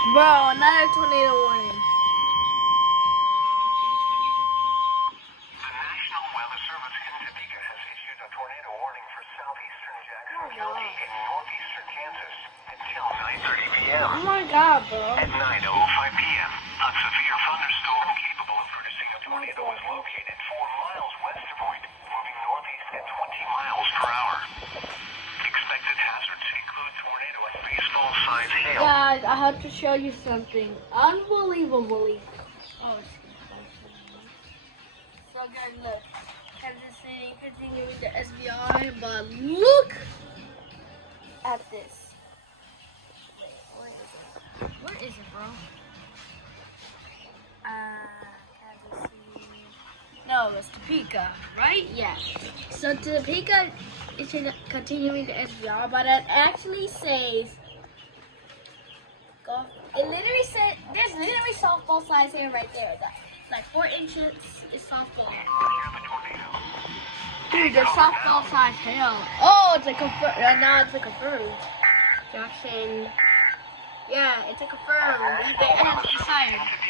Bro, another tornado warning. The National Weather Service in Topeka has issued a tornado warning for southeastern Jackson County and northeastern Kansas until 9:30 p.m. Oh my god, bro. At 9:05 p.m., a severe thunderstorm capable of producing a tornado is located 4 miles west of Point, moving northeast at 20 miles per hour. Expected hazards include tornado and baseball-sized hail. Guys, I have to show you something unbelievably. Oh, so guys, look. Kansas City continuing the SBI, but look at this. Wait, where is it, bro? Kansas City. No, it's Topeka, right? Yeah. So Topeka is continuing the SBR, but it actually says golf. It literally said there's literally softball size here right there. Like 4 inches is softball. Dude, there's softball size hail. Oh, it's a confirmed. Now it's a confirmed. Jackson. Yeah, it's a confirmed. They decided.